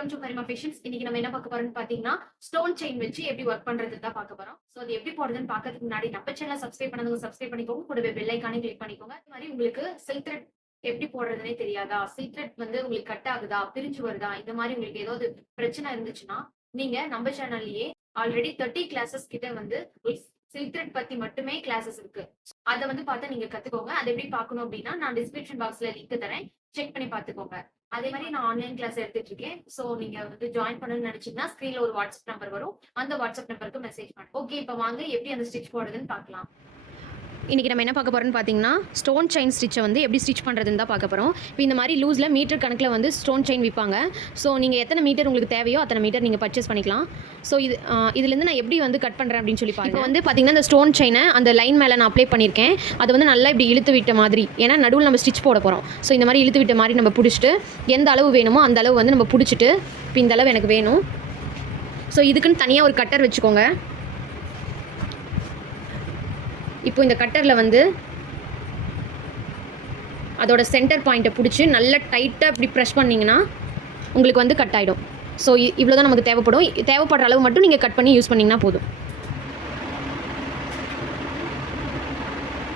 Welcome to Garima fashions. இன்னைக்கு நம்ம என்ன பார்க்க போறோம்னு பாத்தீங்கன்னா ஸ்டோன் செயின் வச்சு எப்படி ஒர்க் பண்றது தான் பார்க்க போறோம். சோ அது எப்படி போடுறதுன்னு பார்க்கிறதுக்கு முன்னாடி நம்ம சேனலை சப்ஸ்கிரைப் பண்ணதுங்க சப்ஸ்கிரைப் பண்ணிக்கோங்க, கூடவே பெல் ஐகானை கிளிக் பண்ணிக்கோங்க. இந்த மாதிரி உங்களுக்கு சில்க் த்ரெட் எப்படி போடுறதுனே தெரியாதா, சில்க் த்ரெட் வந்து உங்களுக்கு கட் ஆகுதா, பிரிஞ்சு வருதா, இந்த மாதிரி உங்களுக்கு ஏதாவது பிரச்சனை இருந்துச்சுன்னா நீங்க நம்ம சேனல்லயே ஆல்ரெடி 30 கிளாஸஸ் கிட்ட வந்து சில்க் த்ரெட் பத்தி மட்டுமே கிளாஸஸ் இருக்கு. அதை வந்து பார்த்து நீங்க கத்துக்கோங்க. அதை எப்படி பார்க்கணும் அப்படின்னா நான் டிஸ்கிரிப்ஷன் பாக்ஸ்ல லிங்க் தரேன், செக் பண்ணி பார்த்துக்கோங்க. அதே மாதிரி நான் ஆன்லைன் கிளாஸ் எடுத்துட்டு இருக்கேன். சோ நீங்க வந்து ஜாயின் பண்ணணும்னு நினைச்சீங்கன்னா ஸ்கிரீன்ல ஒரு வாட்ஸ்அப் நம்பர் வரும், அந்த வாட்ஸ்அப் நம்பருக்கு மெசேஜ் பண்ணுங்க. ஓகே, இப்போ வாங்க எப்படி அந்த ஸ்டிச் போடுறதுன்னு பார்க்கலாம். இன்றைக்கி நம்ம என்ன பார்க்க போகிறோம்னு பார்த்தீங்கன்னா ஸ்டோன் செயின் ஸ்டிச்சை வந்து எப்படி ஸ்டிச் பண்ணுறதுன்னு தான் பார்க்க போகிறோம். இப்போ இந்த மாதிரி லூஸில் மீட்டர் கணக்கில் வந்து ஸ்டோன் செயின் விற்பாங்க. ஸோ நீங்கள் எத்தனை மீட்டர் உங்களுக்கு தேவையோ அத்தனை மீட்டர் நீங்கள் பர்ச்சேஸ் பண்ணிக்கலாம். ஸோ இதுலேருந்து நான் எப்படி வந்து கட் பண்ணுறேன் அப்படின்னு சொல்லி பாருங்க. இப்போ வந்து பார்த்தீங்கன்னா இந்த ஸ்டோன் செயினை அந்த லைன் மேலே நான் அப்ளை பண்ணியிருக்கேன். அதை வந்து நல்லா இப்படி இழுத்து விட்ட மாதிரி, ஏன்னா நடுவில் நம்ம ஸ்டிச் போட போகிறோம். ஸோ இந்த மாதிரி இழுத்து விட்ட மாதிரி நம்ம பிடிச்சிட்டு எந்த அளவு வேணுமோ அந்த அளவு வந்து நம்ம பிடிச்சிட்டு, இப்போ இந்த அளவு எனக்கு வேணும். ஸோ இதுக்குன்னு தனியாக ஒரு கட்டர் வச்சுக்கோங்க. இப்போ இந்த கட்டரில் வந்து அதோட சென்டர் பாயிண்ட்டை பிடிச்சி நல்லா டைட்டாக இப்படி ப்ரெஷ் பண்ணிங்கன்னா உங்களுக்கு வந்து கட் ஆகிடும். ஸோ இவ்வளோ தான் நமக்கு தேவைப்படும். தேவைப்படுற அளவு மட்டும் நீங்கள் கட் பண்ணி யூஸ் பண்ணிங்கன்னா போதும்.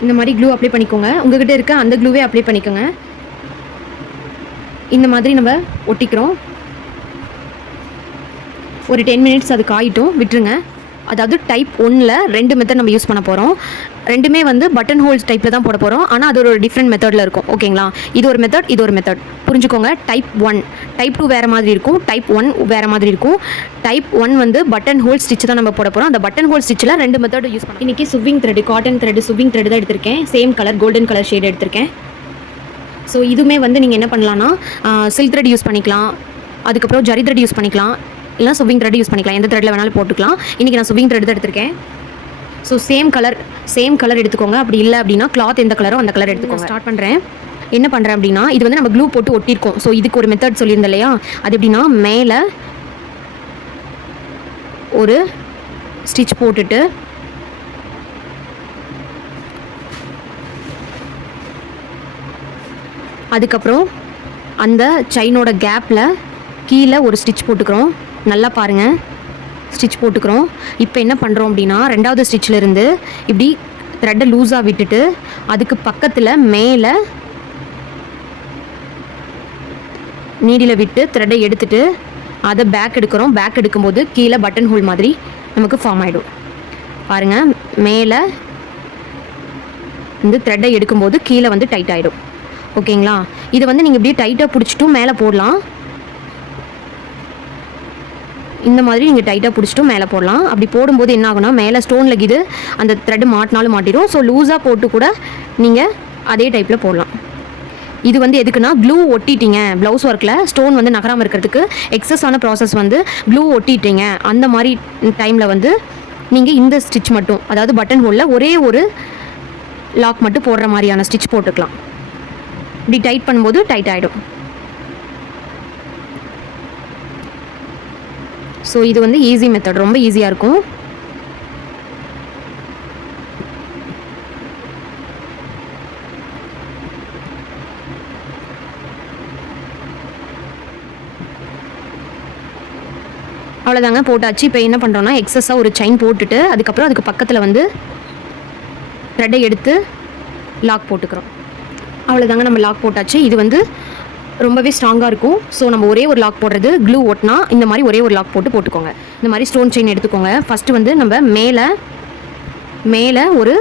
இந்த மாதிரி க்ளூ அப்ளை பண்ணிக்கோங்க. உங்கள்கிட்ட இருக்க அந்த க்ளூவே அப்ளை பண்ணிக்கோங்க. இந்த மாதிரி நம்ம ஒட்டிக்கிறோம். ஒரு 10 மினிட்ஸ் அது காயிட்டும், விட்டுருங்க. அதாவது டைப் 1ல் 2 மெத்தட் நம்ம யூஸ் பண்ண போகிறோம். ரெண்டுமே வந்து பட்டன் ஹோல்ஸ் டைப்பில் தான் போட போகிறோம். ஆனால் அது ஒரு டிஃப்ரெண்ட் மெத்தடில் இருக்கும். ஓகேங்களா? இது ஒரு மெத்தட், இது ஒரு மெத்தட், புரிஞ்சுக்கோங்க. டைப் 1, டைப் 2 வேறு மாதிரி இருக்கும், டைப் 1 வேறு மாதிரி இருக்கும். டைப் 1 வந்து பட்டன் ஹோல் ஸ்டிச் தான் நம்ம போட போகிறோம். அந்த பட்டன் ஹோல் ஸ்டிச்சில் 2 மெத்தட் யூஸ் பண்ணோம். இன்றைக்கி chewing thread, cotton thread, chewing thread தான் எடுத்திருக்கேன். Same colour golden colour shade எடுத்திருக்கேன். ஸோ இதுவுமே வந்து நீங்கள் என்ன பண்ணலான்னா சில்க் த்ரெட் யூஸ் பண்ணிக்கலாம், அதுக்கப்புறம் ஜரி த்ரெட் யூஸ் பண்ணிக்கலாம், இல்லைனா சுவிங் த்ரெட் யூஸ் பண்ணிக்கலாம். எந்த த்ரெட்டில் வேணாலும் போட்டுக்கலாம். இன்றைக்கி நான் சுவிங் த்ரெட் தான் எடுத்திருக்கேன். ஸோ சேம் கலர் எடுத்துக்கோங்க. அப்படி இல்லை அப்படின்னா கிளாத் எந்த கலரோ அந்த கலர் எடுத்துக்கோங்க. ஸ்டார்ட் பண்ணுறேன். என்ன பண்ணுறேன் அப்படின்னா, இது வந்து நம்ம க்ளூ போட்டு ஒட்டியிருக்கோம். ஸோ இதுக்கு ஒரு மெத்தட் சொல்லியிருந்தேன் இல்லையா, அது எப்படின்னா மேலே ஒரு ஸ்டிச் போட்டுட்டு அதுக்கப்புறம் அந்த செயினோட கேப்பில் கீழே ஒரு ஸ்டிச் போட்டுக்கிறோம். நல்லா பாருங்கள், ஸ்டிச் போட்டுக்கிறோம். இப்போ என்ன பண்ணுறோம் அப்படின்னா, 2வது ஸ்டிச்சிலேருந்து இப்படி த்ரெட்டை லூஸாக விட்டுட்டு அதுக்கு பக்கத்தில் மேலே நீடியில் விட்டு த்ரெட்டை எடுத்துகிட்டு அதை பேக் எடுக்கிறோம். பேக் எடுக்கும்போது கீழே பட்டன் ஹோல் மாதிரி நமக்கு ஃபார்ம் ஆகிடும். பாருங்கள், மேலே இந்த த்ரெட்டை எடுக்கும்போது கீழே வந்து டைட் ஆகிடும். ஓகேங்களா? இதை வந்து நீங்கள் இப்படியே டைட்டாக பிடிச்சிட்டும் மேலே போடலாம். இந்த மாதிரி நீங்கள் டைட்டாக பிடிச்சிட்டும் மேலே போடலாம். அப்படி போடும்போது என்ன ஆகுனா, மேலே ஸ்டோனில் இது அந்த த்ரெட் மாட்டினாலும் மாட்டிடும். ஸோ லூஸாக போட்டு கூட நீங்கள் அதே டைப்பில் போடலாம். இது வந்து எதுக்குன்னா, க்ளூ ஒட்டிட்டீங்க ப்ளவுஸ் ஒர்க்கில் ஸ்டோன் வந்து நகராமல் இருக்கிறதுக்கு எக்ஸஸான ப்ராசஸ் வந்து க்ளூ ஒட்டிட்டீங்க. அந்த மாதிரி டைமில் வந்து நீங்கள் இந்த ஸ்டிச் மட்டும், அதாவது பட்டன் ஹோலில் ஒரே ஒரு லாக் மட்டும் போடுற மாதிரியான ஸ்டிச் போட்டுக்கலாம். இப்படி டைட் பண்ணும்போது டைட் ஆகிடும். ஸோ இது வந்து ஈஸி மெத்தட், ரொம்ப ஈஸியாக இருக்கும். அவ்வளோதாங்க, போட்டாச்சு. இப்போ என்ன பண்ணுறோன்னா, எக்ஸஸாக ஒரு செயின் போட்டுட்டு அதுக்கப்புறம் அதுக்கு பக்கத்தில் வந்து த்ரெட்டை எடுத்து லாக் போட்டுக்கிறோம். அவ்வளோதாங்க, நம்ம லாக் போட்டாச்சு. இது வந்து ரொம்பவே ஸ்ட்ராங்காக இருக்கும். ஸோ நம்ம ஒரே ஒரு லாக் போடுறது, க்ளூ ஒட்டினா இந்த மாதிரி ஒரே ஒரு லாக் போட்டுக்கோங்க. இந்த மாதிரி ஸ்டோன் செயின் எடுத்துக்கோங்க. ஃபஸ்ட்டு வந்து நம்ம மேலே ஒரு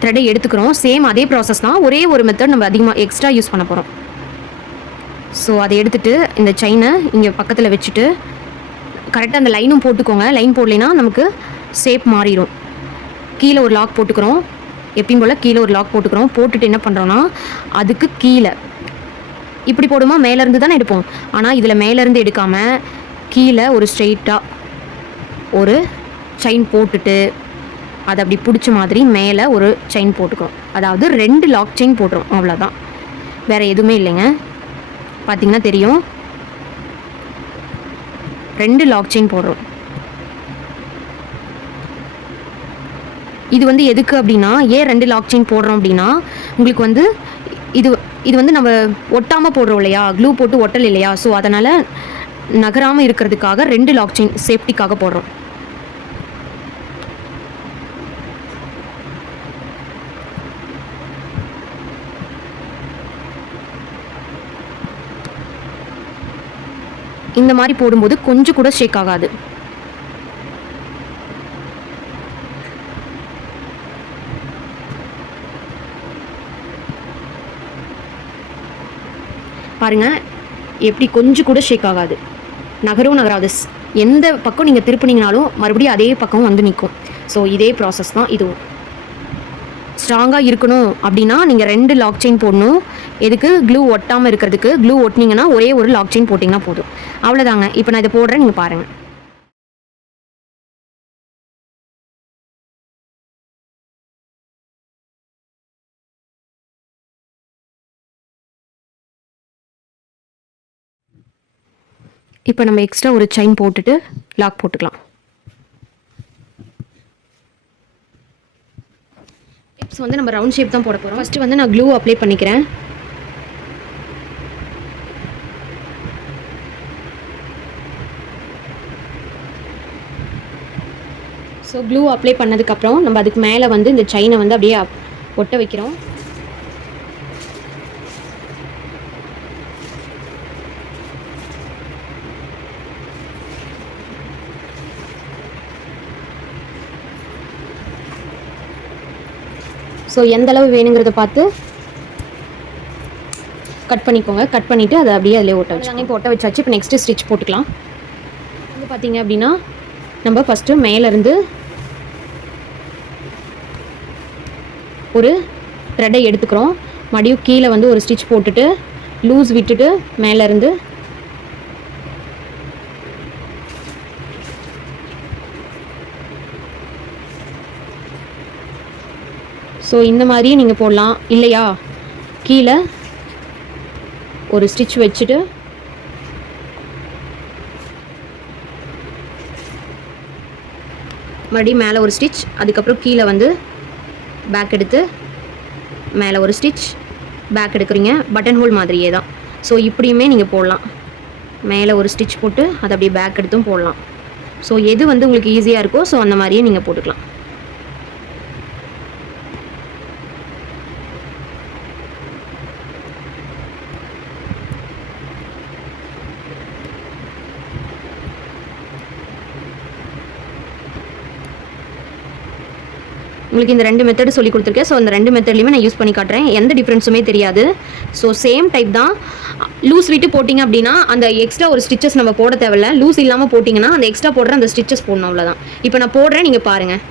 த்ரெட்டை எடுத்துக்கிறோம். சேம் அதே ப்ராசஸ் தான், ஒரே ஒரு மெத்தட் நம்ம அதிகமாக எக்ஸ்ட்ரா யூஸ் பண்ண போகிறோம். ஸோ அதை எடுத்துகிட்டு இந்த செயினை இங்கே பக்கத்தில் வச்சுட்டு கரெக்டாக அந்த லைனும் போட்டுக்கோங்க. லைன் போடலைன்னா நமக்கு ஷேப் மாறிடும். கீழே ஒரு லாக் போட்டுக்கிறோம். எப்பயும் போல் கீழே ஒரு லாக் போட்டுக்கிறோம். போட்டுட்டு என்ன பண்ணுறோன்னா, அதுக்கு கீழே இப்படி போடுமா, மேலேருந்து தானே எடுப்போம். ஆனால் இதில் மேலேருந்து எடுக்காமல் கீழே ஒரு ஸ்ட்ரெயிட்டாக ஒரு செயின் போட்டுட்டு அதை அப்படி பிடிச்ச மாதிரி மேலே ஒரு செயின் போட்டுக்கிறோம். அதாவது 2 லாக் செயின் போட்டுரும், அவ்வளோதான், வேறு எதுவுமே இல்லைங்க. பார்த்திங்கன்னா தெரியும், 2 லாக் செயின் போடுறோம். இது வந்து எதுக்கு அப்படின்னா, ஏன் 2 லாக் செயின் போடுறோம் அப்படின்னா, உங்களுக்கு வந்து இது இது வந்து நம்ம ஒட்டாமல் போடுறோம் இல்லையா, க்ளூ போட்டு ஒட்டல் இல்லையா, ஸோ அதனால் நகராமல் இருக்கிறதுக்காக 2 லாக் செயின் சேஃப்டிக்காக போடுறோம். இந்த மாதிரி போடும்போது கொஞ்சம் கூட ஷேக் ஆகாது. பாருங்க எப்படி கொஞ்சம் கூட ஷேக் ஆகாது, நகரும் நகராது. எந்த பக்கம் நீங்கள் திருப்பினீங்கனாலும் மறுபடியும் அதே பக்கம் வந்து நிற்கும். ஸோ இதே ப்ராசஸ் தான் இதுவும். ஸ்ட்ராங்காக இருக்கணும் அப்படின்னா நீங்கள் 2 லாக் செயின் போடணும். எதுக்கு? க்ளூ ஒட்டாமல் இருக்கிறதுக்கு. க்ளூ ஒட்டினீங்கன்னா ஒரே ஒரு லாக் செயின் போட்டிங்கன்னா போதும். அவ்வளோதாங்க. இப்போ நான் இதை போடுறேன், நீங்கள் பாருங்கள். இப்போ நம்ம எக்ஸ்ட்ரா ஒரு செயின் போட்டுட்டு லாக் போட்டுக்கலாம். டிப்ஸ் வந்து நம்ம ரவுண்ட் ஷேப் தான் போட போகிறோம். ஃபஸ்ட்டு வந்து நான் க்ளூ அப்ளை பண்ணிக்கிறேன். ஸோ க்ளூ அப்ளை பண்ணதுக்கப்புறம் நம்ம அதுக்கு மேலே வந்து இந்த செயினை வந்து அப்படியே ஒட்ட வைக்கிறோம். ஸோ எந்த அளவு வேணுங்கிறத பார்த்து கட் பண்ணிக்கோங்க. கட் பண்ணிவிட்டு அதை அப்படியே அதிலே ஒட்ட வச்சுக்கோங்க. இப்போ ஒட்ட வச்சாச்சு. இப்போ நெக்ஸ்ட்டு ஸ்டிச் போட்டுக்கலாம். வந்து பார்த்தீங்க அப்படின்னா நம்ம ஃபஸ்ட்டு மேலேருந்து ஒரு த்ரெட்டை எடுத்துக்கிறோம். மறுபடியும் கீழே வந்து ஒரு ஸ்டிச் போட்டுட்டு லூஸ் விட்டுட்டு மேலேருந்து ஸோ இந்த மாதிரியே நீங்கள் போடலாம். இல்லையா, கீழே ஒரு ஸ்டிச் வச்சுட்டு மறுபடியும் மேலே ஒரு ஸ்டிச், அதுக்கப்புறம் கீழே வந்து பேக் எடுத்து மேலே ஒரு ஸ்டிச், பேக் எடுக்கிறீங்க. பட்டன் ஹோல் மாதிரியே தான். ஸோ இப்படியுமே நீங்கள் போடலாம். மேலே ஒரு ஸ்டிச் போட்டு அதை அப்படியே பேக் எடுத்தும் போடலாம். ஸோ எது வந்து உங்களுக்கு ஈஸியாக இருக்கோ ஸோ அந்த மாதிரியே நீங்கள் போட்டுக்கலாம். உங்களுக்கு இந்த 2 மெத்தடு சொல்லி கொடுத்துருக்கேன். ஸோ அந்த 2 மெத்தட்லையுமே நான் யூஸ் பண்ணி காட்டுறேன். எந்த டிஃப்ரென்ஸுமே தெரியாது. ஸோ சேம் டைப் தான். லூஸ் விட்டு போட்டிங்க அப்படின்னா அந்த எக்ஸ்ட்ரா ஒரு ஸ்டிச்சஸ் நம்ம போட தேவையில்ல. லூஸ் இல்லாமல் போட்டிங்கன்னா அந்த எக்ஸ்ட்ரா போடுற அந்த ஸ்டிச்சஸ் போடணும், அவ்வளோதான். இப்போ நான் போடுறேன், நீங்கள் பாருங்கள்.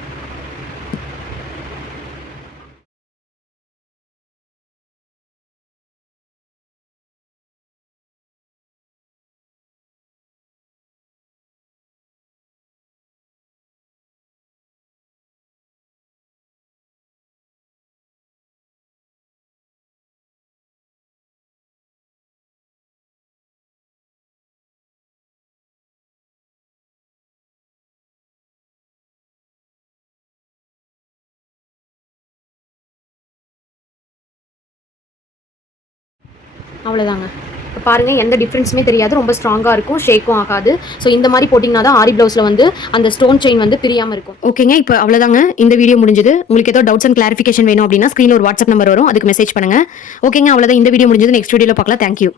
அவ்வளோதாங்க. இப்போ பாருங்கள், எந்த டிஃப்ரென்ஸுமே தெரியாது. ரொம்ப ஸ்ட்ராங்காக இருக்கும், ஷேக்கும் ஆகாது. ஸோ இந்த மாதிரி போட்டிங்கன்னா தான் ஆரி ப்ளவுஸில் வந்து அந்த ஸ்டோன் செயின் வந்து பிரியாமல் இருக்கும். ஓகேங்க, இப்போ அவ்வளோதாங்க. இந்த வீடியோ முடிஞ்சது. உங்களுக்கு ஏதோ டவுட்ஸ் அண்ட் கிளாரிஃபிகேஷன் வேணும் அப்படின்னா ஸ்க்ரீனில் ஒரு வாட்ஸ்அப் நம்பர் வரும், அதுக்கு மெசேஜ் பண்ணுங்கள். ஓகேங்க, அவ்வளோதான். இந்த வீடியோ முடிஞ்சது. நெக்ஸ்ட் வீடியோவில் பார்க்கலாம். தேங்க்யூ.